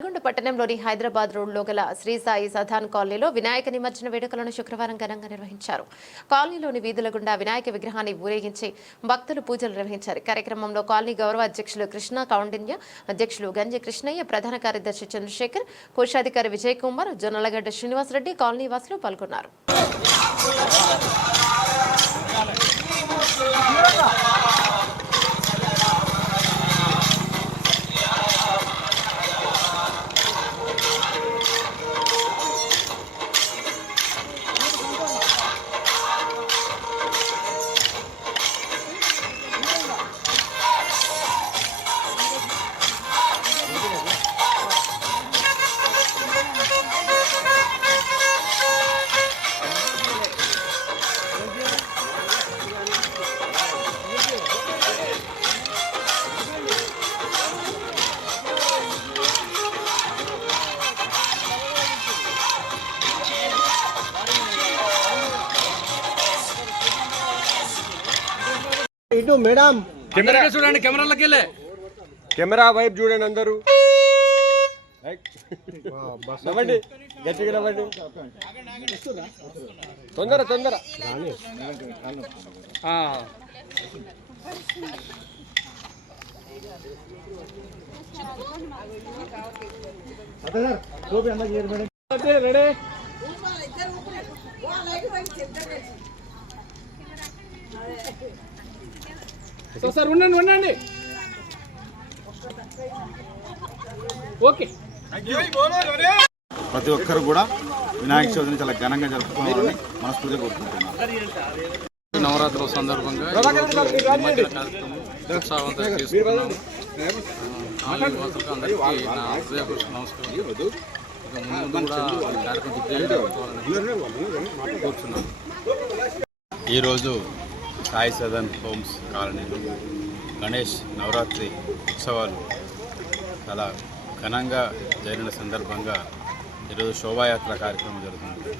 నల్గొండ పట్టణంలోని హైదరాబాద్ రోడ్లో గల శ్రీ సాయి సధాన్ కాలనీలో వినాయక నిమజ్జన వేడుకలను శుక్రవారం ఘనంగా నిర్వహించారు. కాలనీలోని వీధుల గుండా వినాయక విగ్రహాన్ని ఊరేగించి భక్తులు పూజలు నిర్వహించారు. కార్యక్రమంలో కాలనీ గౌరవ అధ్యక్షులు కృష్ణ కౌండిన్య అధ్యక్షులు గంజి కృష్ణయ్య ప్రధాన కార్యదర్శి చంద్రశేఖర్ కోశాధికారి విజయ్ కుమార్ జొన్నలగడ్డ శ్రీనివాసరెడ్డి కాలనీ వాసులు పాల్గొన్నారు. ఇటు మేడం. కెమెరా చూడండి కెమెరాలోకి వెళ్ళే. కెమెరా వైపు చూడండి అందరూ. రైట్. నవ్వండి గట్టిగా నవ్వండి. తొందర తొందర. ఆ. Ready, ready. సో సార్ ఉండండి ఉండండి. ఓకే. ప్రతి ఒక్కరు కూడా వినాయక చవితిని చాలా ఘనంగా జరుపుకోవాలని మనస్ఫూర్తిగా కోరుకుంటున్నాను నవరాత్రుల సందర్భంగా ఈరోజు అందరికీ నా హృదయపూర్వక నమస్కారం. ఇక ముందు కూడా కార్యక్రమం కోరుతున్నాను సాయి సదన్ హోమ్స్ కాలనీలో గణేష్ నవరాత్రి ఉత్సవాలు చాలా ఘనంగా జరిగిన సందర్భంగా ఈరోజు శోభాయాత్ర కార్యక్రమం జరుగుతుంది.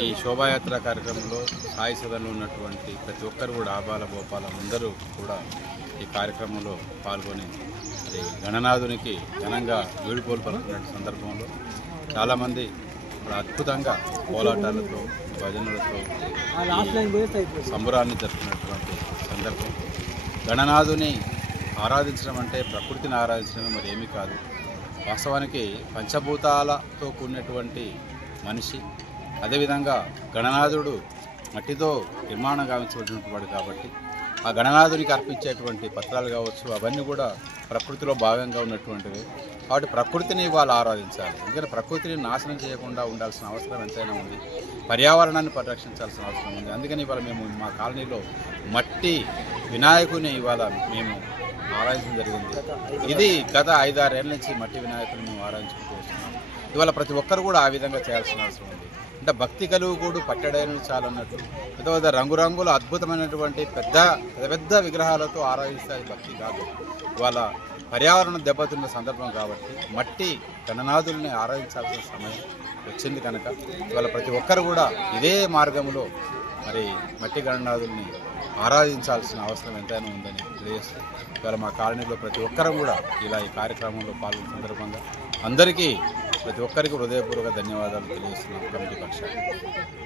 ఈ శోభాయాత్ర కార్యక్రమంలో సాయి సదన్లో ఉన్నటువంటి ప్రతి ఒక్కరు కూడా ఆబాల గోపాల అందరూ కూడా ఈ కార్యక్రమంలో పాల్గొని మరి గణనాథునికి ఘనంగా వీడుకోలు పలుకున్న సందర్భంలో చాలామంది అద్భుతంగా పోలాటాలతో భజనలతో సంబరాన్ని జరుపుకున్నటువంటి సందర్భం. గణనాథుని ఆరాధించడం అంటే ప్రకృతిని ఆరాధించడం మరి ఏమీ కాదు. వాస్తవానికి పంచభూతాలతో కూడినటువంటి మనిషి. అదేవిధంగా గణనాథుడు మట్టితో నిర్మాణం గావించబడినటువంటి వాడు కాబట్టి ఆ గణనాథునికి అర్పించేటువంటి పత్రాలు కావచ్చు అవన్నీ కూడా ప్రకృతిలో భాగంగా ఉన్నటువంటివి. కాబట్టి ప్రకృతిని వాళ్ళు ఆరాధించాలి. ఎందుకంటే ప్రకృతిని నాశనం చేయకుండా ఉండాల్సిన అవసరం ఎంతైనా ఉంది. పర్యావరణాన్ని పరిరక్షించాల్సిన అవసరం ఉంది. అందుకని ఇవాళ మేము మా కాలనీలో మట్టి వినాయకుని ఇవాళ మేము ఆరాధించడం జరిగింది. ఇది గత ఐదారేళ్ళ నుంచి మట్టి వినాయకుని మేము ఆరాధించుకుంటూ వస్తున్నాం. ఇవాళ ప్రతి ఒక్కరు కూడా ఆ విధంగా చేయాల్సిన అవసరం ఉంది. అంటే భక్తి కలుగు కూడా పట్టడైన చాలన్నట్టు పెద్ద పెద్ద రంగురంగుల అద్భుతమైనటువంటి పెద్ద పెద్ద పెద్ద విగ్రహాలతో ఆరాధిస్తే భక్తి కాదు ఇవాళ పర్యావరణం దెబ్బతిన్న సందర్భం కాబట్టి మట్టి గణనాథుల్ని ఆరాధించాల్సిన సమయం వచ్చింది కనుక ఇవాళ ప్రతి ఒక్కరు కూడా ఇదే మార్గంలో మరి మట్టి గణనాథుల్ని ఆరాధించాల్సిన అవసరం ఎంతైనా ఉందని తెలియజేస్తూ ఇవాళ మా కాలనీలో ప్రతి ఒక్కరం కూడా ఇలా ఈ కార్యక్రమంలో పాల్గొన్న సందర్భంగా అందరికీ ప్రతి ఒక్కరికి హృదయపూర్వక ధన్యవాదాలు తెలియజేస్తున్నాం కమిటీ పక్షాన్ని